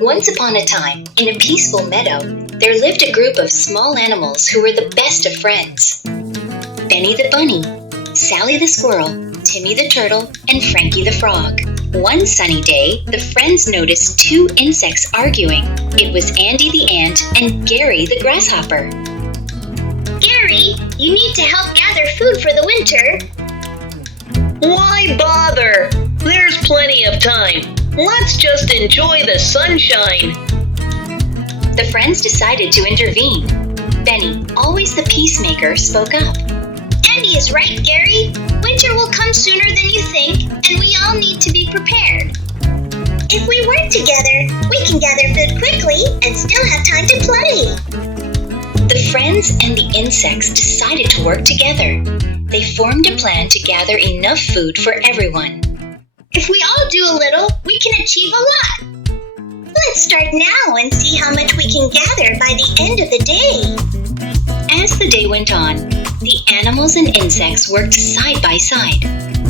Once upon a time, in a peaceful meadow, there lived a group of small animals who were the best of friends. Benny the bunny, Sally the squirrel, Timmy the turtle, and Frankie the frog. One sunny day, the friends noticed two insects arguing. It was Andy the ant and Gary the grasshopper. Gary, you need to help gather food for the winter. Why bother? There's plenty of time. Let's just enjoy the sunshine. The friends decided to intervene. Benny, always the peacemaker, spoke up. Andy is right, Gary. Winter will come sooner than you think, and we all need to be prepared. If we work together, we can gather food quickly and still have time to play. The friends and the insects decided to work together. They formed a plan to gather enough food for everyone. If we all do a little, we can achieve a lot. Let's start now and see how much we can gather by the end of the day. As the day went on, the animals and insects worked side by side.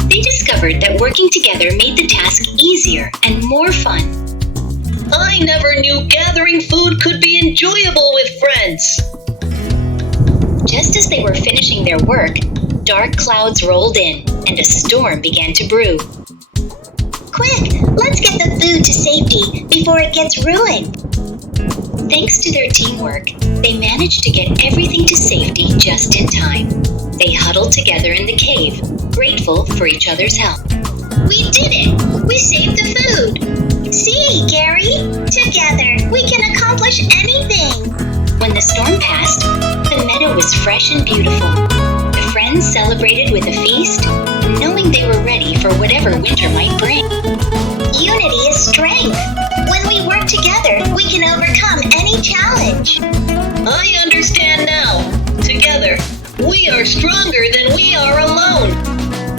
They discovered that working together made the task easier and more fun. I never knew gathering food could be enjoyable with friends. Just as they were finishing their work, dark clouds rolled in and a storm began to brew. Quick, let's get the food to safety before it gets ruined. Thanks to their teamwork, they managed to get everything to safety just in time. They huddled together in the cave, grateful for each other's help. We did it! We saved the food! See, Gary? Together, we can accomplish anything! When the storm passed, the meadow was fresh and beautiful. The friends celebrated with a feast, knowing they were ready for whatever winter might bring. Unity is strength. When we work together, we can overcome any challenge. I understand now. Together, we are stronger than we are alone.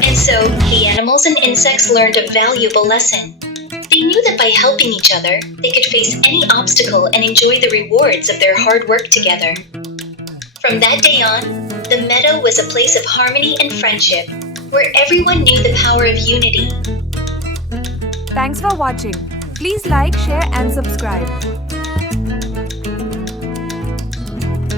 And so, the animals and insects learned a valuable lesson. They knew that by helping each other, they could face any obstacle and enjoy the rewards of their hard work together. From that day on, the meadow was a place of harmony and friendship, where everyone knew the power of unity. Thanks for watching. Please like, share and subscribe.